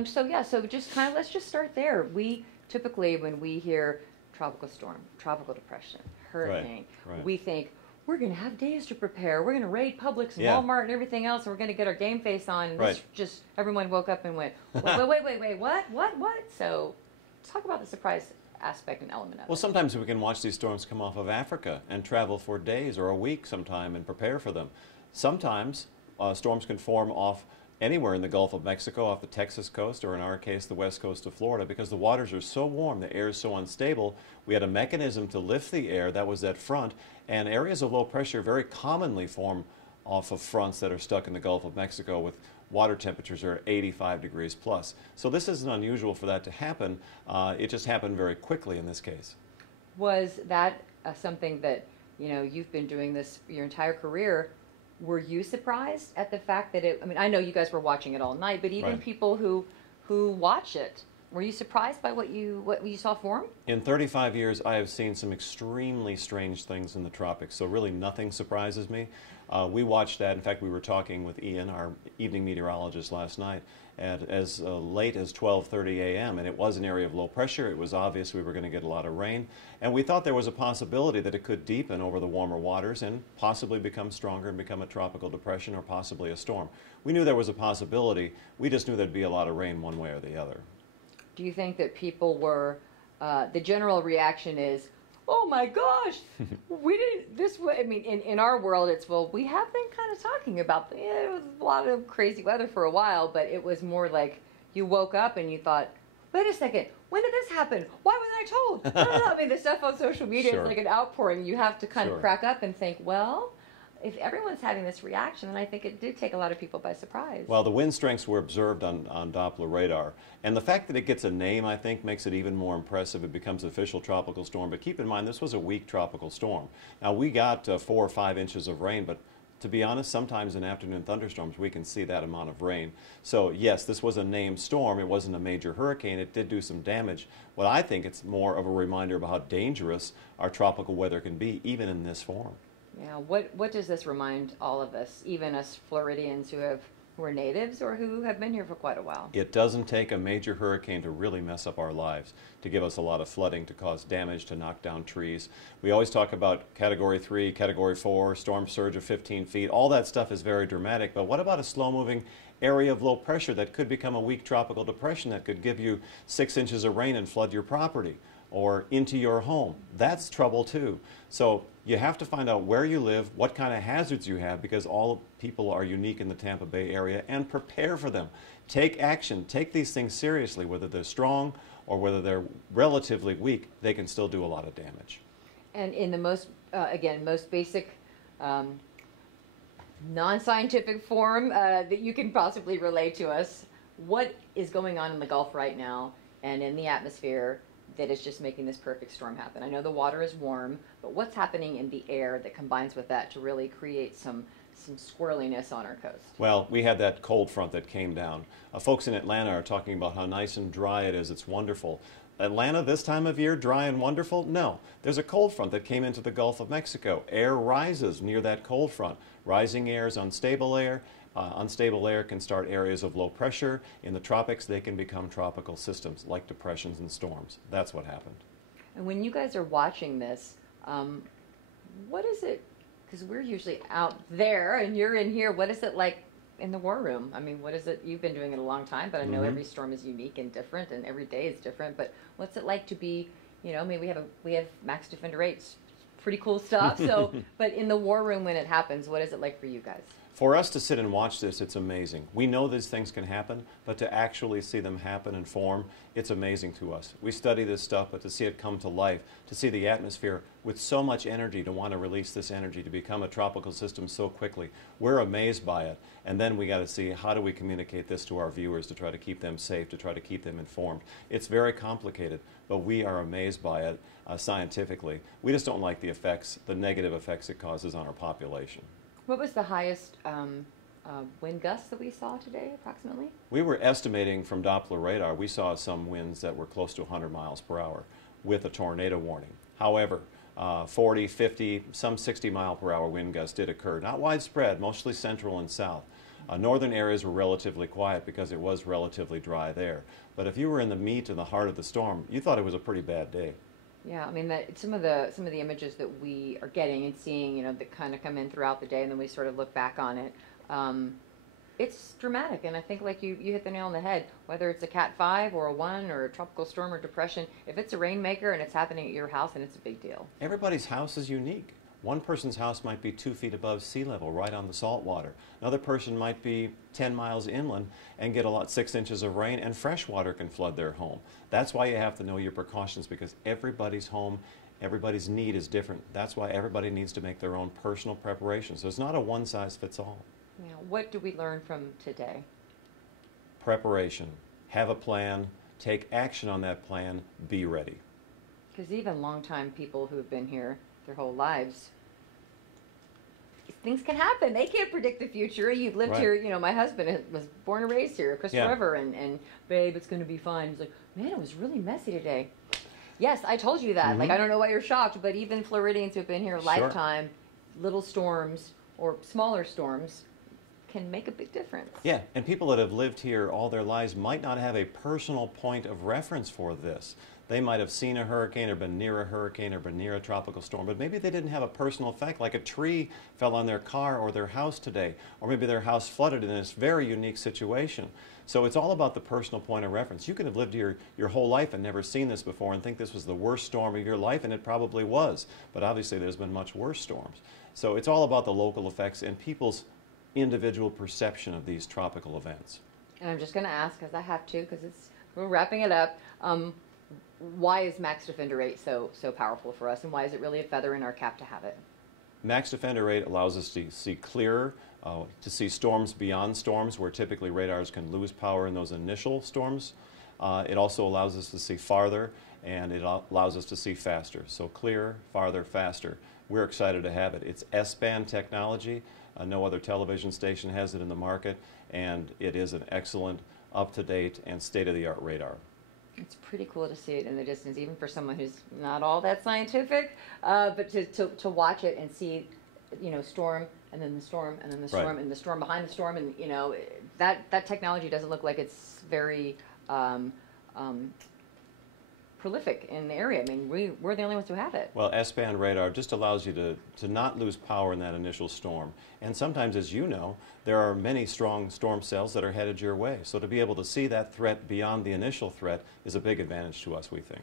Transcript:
So yeah, so just kind of let's just start there. We typically, when we hear tropical storm, tropical depression, hurricane, Right. we think we're going to have days to prepare. We're going to raid Publix and Yeah. Walmart and everything else, and we're going to get our game face on. And Right. this just everyone woke up and went, wait, what? So talk about the surprise aspect and element of Well, it. sometimes we can watch these storms come off of Africa and travel for days or a week sometime and prepare for them. Sometimes storms can form off anywhere in the Gulf of Mexico, off the Texas coast, or in our case, the west coast of Florida, because the waters are so warm, the air is so unstable. We had a mechanism to lift the air, that was that front, and areas of low pressure very commonly form off of fronts that are stuck in the Gulf of Mexico with water temperatures that are 85 degrees plus. So this isn't unusual for that to happen. It just happened very quickly in this case. Was that something that, you've been doing this your entire career? Were you surprised at the fact that I mean, I know you guys were watching it all night, but even Right. people who watch it, were you surprised by what you saw form? In 35 years, I have seen some extremely strange things in the tropics, so really nothing surprises me. We watched that. In fact, we were talking with Ian, our evening meteorologist, last night at as late as 12:30 a.m., and it was an area of low pressure. It was obvious we were going to get a lot of rain, and we thought there was a possibility that it could deepen over the warmer waters and possibly become stronger and become a tropical depression or possibly a storm. We knew there was a possibility. We just knew there'd be a lot of rain one way or the other. Do you think that people were, the general reaction is, oh my gosh, we didn't, this way, I mean, in our world, it's, well, we have been kind of talking about, it was a lot of crazy weather for a while, but it was more like you woke up and you thought, wait a second, when did this happen? Why wasn't I told? No. I mean, the stuff on social media Sure. is like an outpouring. You have to kind Sure. of crack up and think, well, if everyone's having this reaction, then I think it did take a lot of people by surprise. Well, the wind strengths were observed on Doppler radar. And the fact that it gets a name, I think, makes it even more impressive. It becomes an official tropical storm. But keep in mind, this was a weak tropical storm. Now, we got 4 or 5 inches of rain, but to be honest, sometimes in afternoon thunderstorms, we can see that amount of rain. So, yes, this was a named storm. It wasn't a major hurricane. It did do some damage. What I think it's more of a reminder of how dangerous our tropical weather can be, even in this form. Yeah, what does this remind all of us, even us Floridians who are natives or who have been here for quite a while? It doesn't take a major hurricane to really mess up our lives, to give us a lot of flooding, to cause damage, to knock down trees. We always talk about Category 3, Category 4, storm surge of 15 feet. All that stuff is very dramatic, but what about a slow-moving area of low pressure that could become a weak tropical depression that could give you 6 inches of rain and flood your property or into your home? That's trouble too. So you have to find out where you live, what kind of hazards you have, because all people are unique in the Tampa Bay area, and prepare for them. Take action. Take these things seriously. Whether they're strong or whether they're relatively weak, they can still do a lot of damage. And in the most, again, most basic non-scientific form that you can possibly relate to us, what is going on in the Gulf right now and in the atmosphere that is just making this perfect storm happen? I know the water is warm, but what's happening in the air that combines with that to really create some squirreliness on our coast? Well, we had that cold front that came down. Folks in Atlanta are talking about how nice and dry it is. It's wonderful. Atlanta this time of year, dry and wonderful? No. There's a cold front that came into the Gulf of Mexico. Air rises near that cold front. Rising air is unstable air. Unstable air can start areas of low pressure. In the tropics, they can become tropical systems like depressions and storms. That's what happened. And when you guys are watching this, what is it, because we're usually out there and you're in here, what is it like in the war room? I mean, what is it, you've been doing it a long time, but I know every storm is unique and different and every day is different, but what's it like to be, I mean, we have MaxDefender 8, pretty cool stuff, so, but in the war room when it happens, what is it like for you guys? For us to sit and watch this, it's amazing. We know these things can happen, but to actually see them happen and form, it's amazing to us. We study this stuff, but to see it come to life, to see the atmosphere with so much energy, to want to release this energy, to become a tropical system so quickly, we're amazed by it. And then we got to see, how do we communicate this to our viewers to try to keep them safe, to try to keep them informed. It's very complicated, but we are amazed by it scientifically. We just don't like the effects, the negative effects it causes on our population. What was the highest wind gusts that we saw today, approximately? We were estimating from Doppler radar, we saw some winds that were close to 100 miles per hour with a tornado warning. However, 40, 50, some 60 mile per hour wind gusts did occur. Not widespread, mostly central and south. Northern areas were relatively quiet because it was relatively dry there. But if you were in the meat and the heart of the storm, you thought it was a pretty bad day. Yeah, I mean some of the images that we are getting and seeing, you know, that kind of come in throughout the day, and then we sort of look back on it. It's dramatic, and I think like you hit the nail on the head. Whether it's a Cat 5 or a 1 or a tropical storm or depression, if it's a rainmaker and it's happening at your house, then it's a big deal. Everybody's house is unique. One person's house might be 2 feet above sea level, right on the salt water. Another person might be 10 miles inland and get 6 inches of rain, and fresh water can flood their home. That's why you have to know your precautions, because everybody's home, everybody's need is different. That's why everybody needs to make their own personal preparations. So it's not a one-size-fits-all. Yeah, what do we learn from today? Preparation. Have a plan. Take action on that plan. Be ready. Because even longtime people who have been here their whole lives, things can happen. They can't predict the future. You've lived here, you know, my husband was born and raised here, Christopher River, and babe, it's going to be fine. He's like, man, it was really messy today. Yes, I told you that. Like, I don't know why you're shocked, but even Floridians who've been here a lifetime, little storms or smaller storms can make a big difference. Yeah, and people that have lived here all their lives might not have a personal point of reference for this. They might have seen a hurricane or been near a hurricane or been near a tropical storm, but maybe they didn't have a personal effect, like a tree fell on their car or their house today, or maybe their house flooded in this very unique situation. So it's all about the personal point of reference. You could have lived here your whole life and never seen this before and think this was the worst storm of your life, and it probably was, but obviously there's been much worse storms. So it's all about the local effects and people's individual perception of these tropical events. And I'm just going to ask, because I have to, because we're wrapping it up, why is MaxDefender 8 so powerful for us, and why is it really a feather in our cap to have it? MaxDefender 8 allows us to see clearer, to see storms beyond storms where typically radars can lose power in those initial storms. It also allows us to see farther, and it allows us to see faster. So clearer, farther, faster. We're excited to have it. It's Sband technology. No other television station has it in the market, and it is an excellent, up-to-date, and state-of-the-art radar. It's pretty cool to see it in the distance, even for someone who's not all that scientific, but to watch it and see, you know, storm, and then the storm, and then the storm, and the storm behind the storm, and, you know, that technology doesn't look like it's very prolific in the area. I mean, we're the only ones who have it. Well, S-band radar just allows you to not lose power in that initial storm. And sometimes, as you know, there are many strong storm cells that are headed your way. So to be able to see that threat beyond the initial threat is a big advantage to us, we think.